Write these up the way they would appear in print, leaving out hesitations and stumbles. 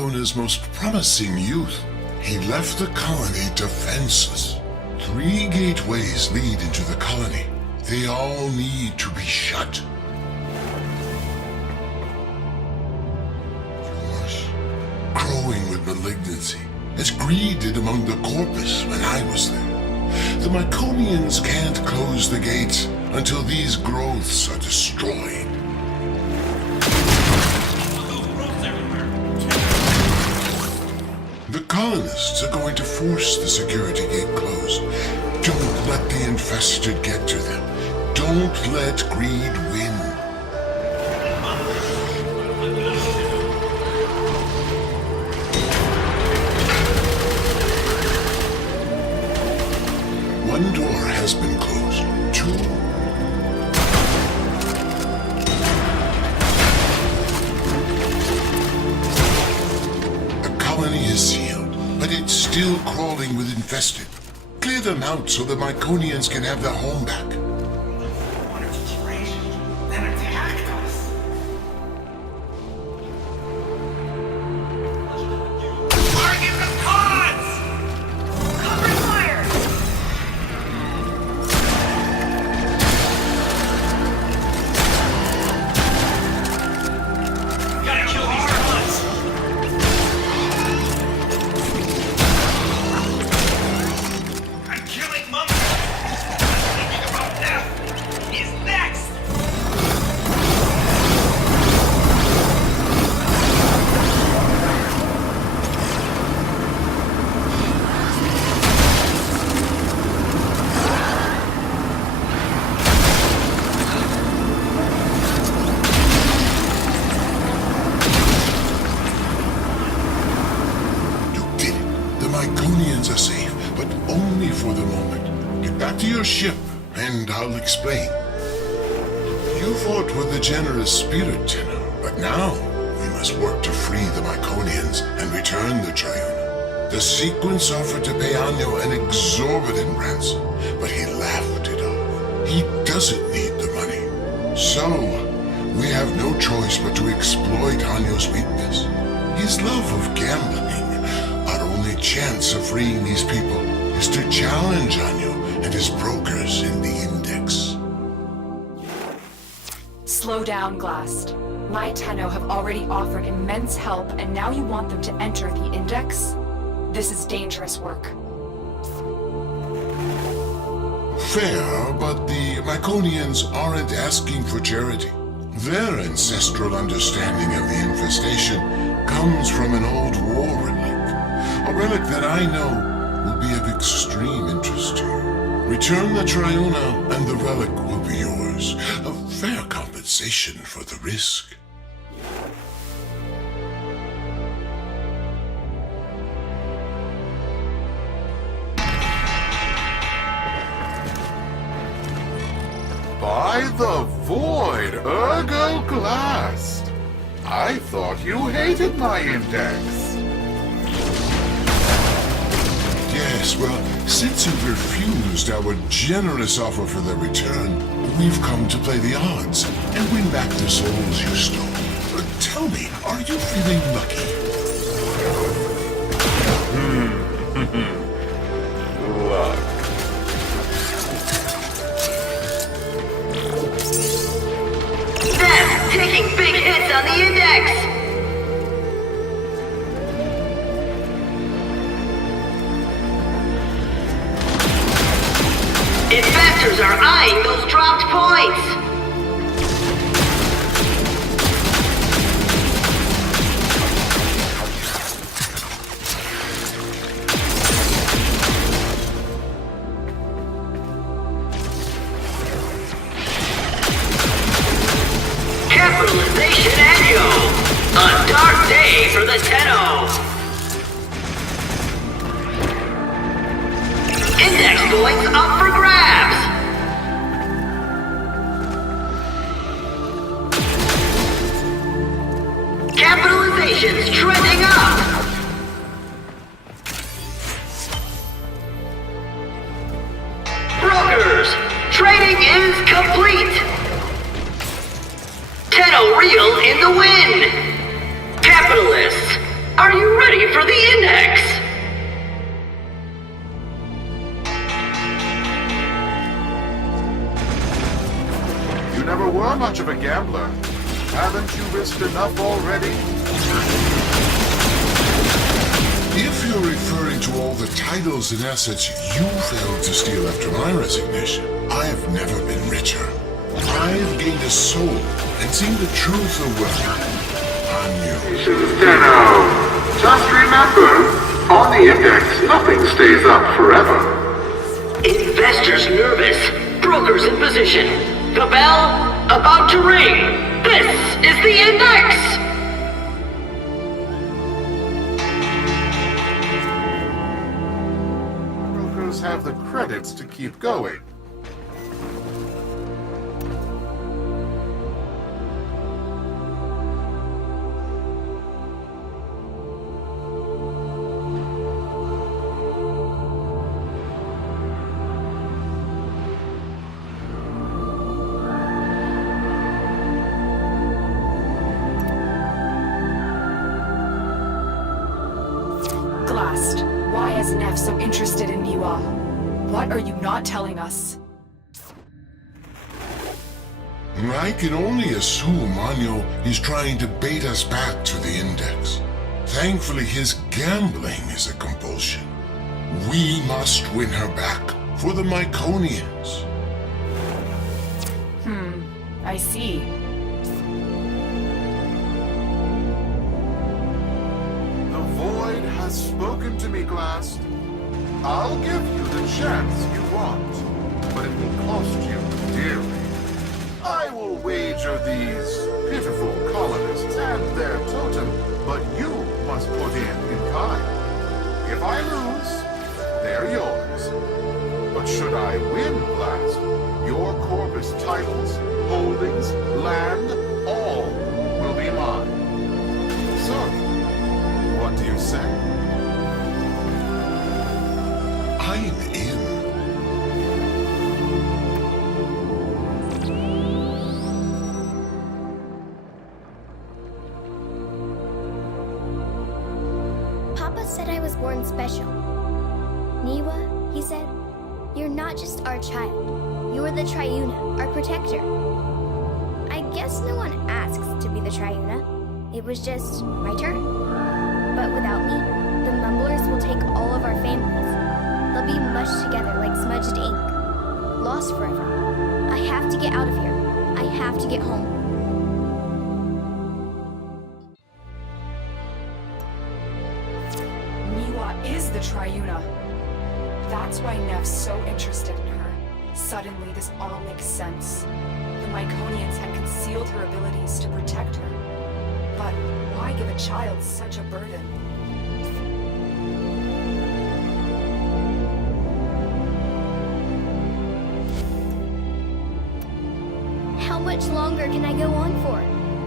Mycona's most promising youth. He left the colony defenseless. 3 gateways lead into the colony. They all need to be shut. Tumors growing with malignancy, as greed did among the corpus when I was there. The Myconians can't close the gates until these growths are destroyed. The colonists are going to force the security gate closed. Don't let the infested get to them. Don't let greed win. One door has been closed. 2. The colony is sealed, but it's still crawling with infested. Clear them out so the Myconians can have their home back. Then attacked us. Target the pods! Cover fire! Gotta kill these pods! I'm killing monkeys! Thinking about death! He's next! You did it. The Myconians are safe, but only for the moment. Get back to your ship, and I'll explain. You fought with a generous spirit, Tenno, but now we must work to free the Myconians and return the Triune. The sequence offered to pay Anyo an exorbitant ransom, but he laughed it off. He doesn't need the money. So, we have no choice but to exploit Anyo's weakness. His love of gambling. Our only chance of freeing these people is to challenge Anyo and his brokers in the Index. Slow down, Glast. My Tenno have already offered immense help, and now you want them to enter the Index? This is dangerous work. Fair, but the Myconians aren't asking for charity. Their ancestral understanding of the infestation comes from an old war relic. A relic that I know will be of extreme interest to you. Return the Triuna, and the relic will be yours. A fair compensation for the risk. By the void, ergo glast. I thought you hated my index. Yes, well, since you've refused our generous offer for their return, we've come to play the odds and win back the souls you stole. Tell me, are you feeling lucky? Luck. Them taking big hits on the index! Investors are eyeing those dropped points! Capitalization annual! A dark day for the Tenno! Index points up for grabs! day for the index! You never were much of a gambler. Haven't you risked enough already? If you're referring to all the titles and assets you failed to steal after my resignation, I've never been richer. I've gained a soul and seen the truth of wealth. On you. Just remember, on the index, nothing stays up forever. Investors nervous, brokers in position. The bell about to ring. This is the index! Brokers have the credits to keep going. Glast, why is Neff so interested in Miwa? What are you not telling us? I can only assume Anyo is trying to bait us back to the index. Thankfully, his gambling is a compulsion. We must win her back for the Myconians. I see. The Void has spoken to me, Glast. I'll give you the chance you want, but it will cost you dearly. I will wager these pitiful colonists and their totem, but you must put in kind. If I lose, they're yours. But should I win, Glast, your corpus titles, holdings, land, all will be mine. So, what do you say? I'm in. Papa said I was born special. Niwa, he said, you're not just our child. You're the Triuna, our protector. I guess no one asks to be the Triuna. It was just my turn. But without me, the Mumblers will take all of our families. They'll be mushed together like smudged ink. Lost forever. I have to get out of here. I have to get home. Miwa is the Triuna. That's why Neff's so interested in her. Suddenly, this all makes sense. The Myconians had concealed her abilities to protect her. But why give a child such a burden? How much longer can I go on for?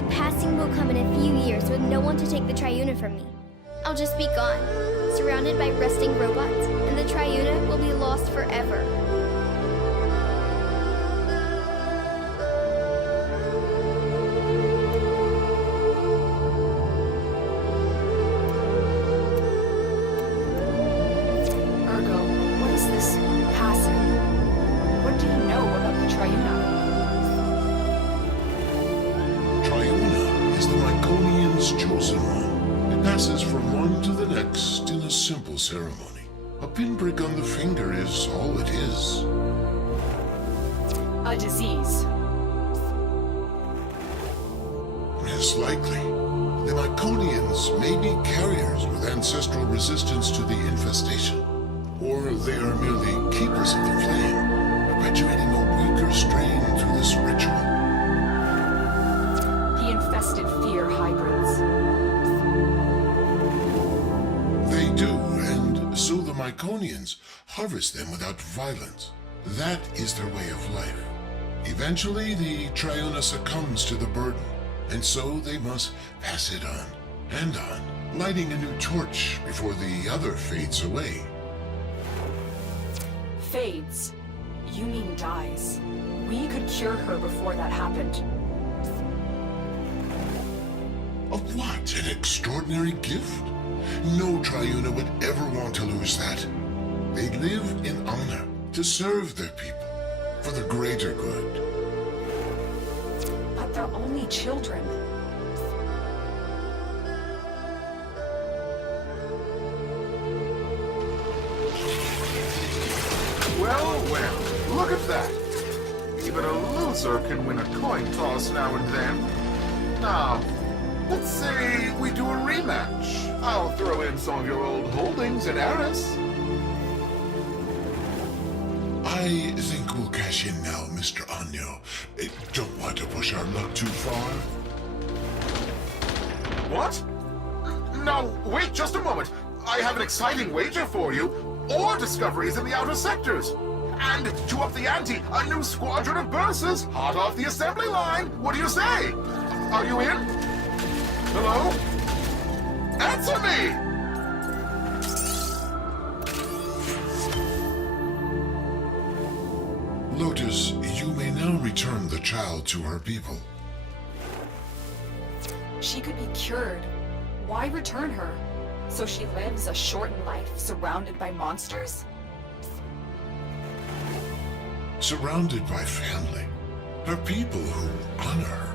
The passing will come in a few years with no one to take the Triuna from me. I'll just be gone, surrounded by rusting robots, and the Triuna will be lost forever. Ergo, what is this passing? What do you know about the Triuna? Triuna is the Myconian's chosen one. It passes from one to the next in a simple ceremony. A pinprick on the finger is all it is. A disease. It's likely. The Myconians may be carriers with ancestral resistance to the infestation. Or they are merely keepers of the flame, perpetuating a weaker strain through this ritual. The infested fear hybrids. They do, and so the Myconians harvest them without violence. That is their way of life. Eventually, the Triuna succumbs to the burden, and so they must pass it on, and on, lighting a new torch before the other fades away. Fades. You mean dies. We could cure her before that happened. Of what an extraordinary gift! No Triuna would ever want to lose that. They live in honor to serve their people for the greater good. But they're only children. Well, well, look at that. Even a loser can win a coin toss now and then. Now, let's say we do a rematch. I'll throw in some of your old holdings in Eris. I think we'll cash in now, Mr. Anyo. Don't want to push our luck too far. What? No, wait just a moment. I have an exciting wager for you. Ore discoveries in the outer sectors. And to up the ante, a new squadron of bursars hot off the assembly line. What do you say? Are you in? Hello? Answer me! Lotus, you may now return the child to her people. She could be cured. Why return her? So she lives a shortened life surrounded by monsters? Surrounded by family, her people who honor her.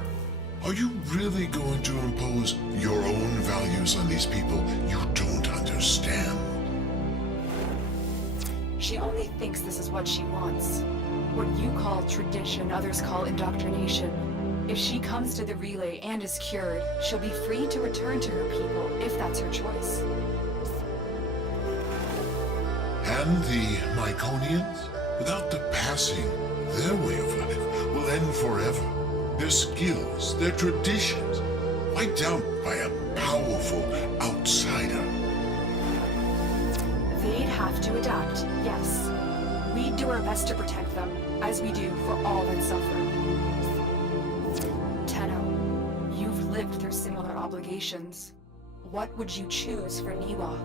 Are you really going to impose your own values on these people you don't understand? She only thinks this is what she wants. What you call tradition, others call indoctrination. If she comes to the relay and is cured, she'll be free to return to her people, if that's her choice. And the Myconians? Without the passing, their way of life will end forever. Their skills, their traditions, wiped out by a powerful outsider. They'd have to adapt, yes. We'd do our best to protect them, as we do for all that suffer. Tenno, you've lived through similar obligations. What would you choose for Niwa?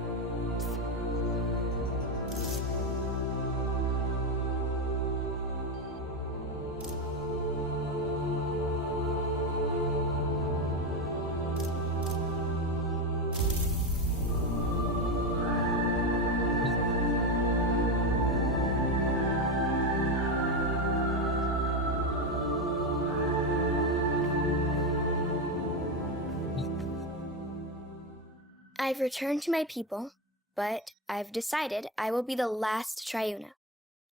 I've returned to my people, but I've decided I will be the last Triuna.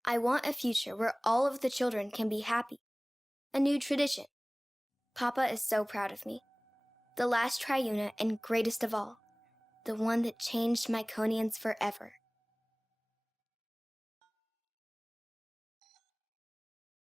I want a future where all of the children can be happy. A new tradition. Papa is so proud of me. The last Triuna and greatest of all. The one that changed Myconians forever.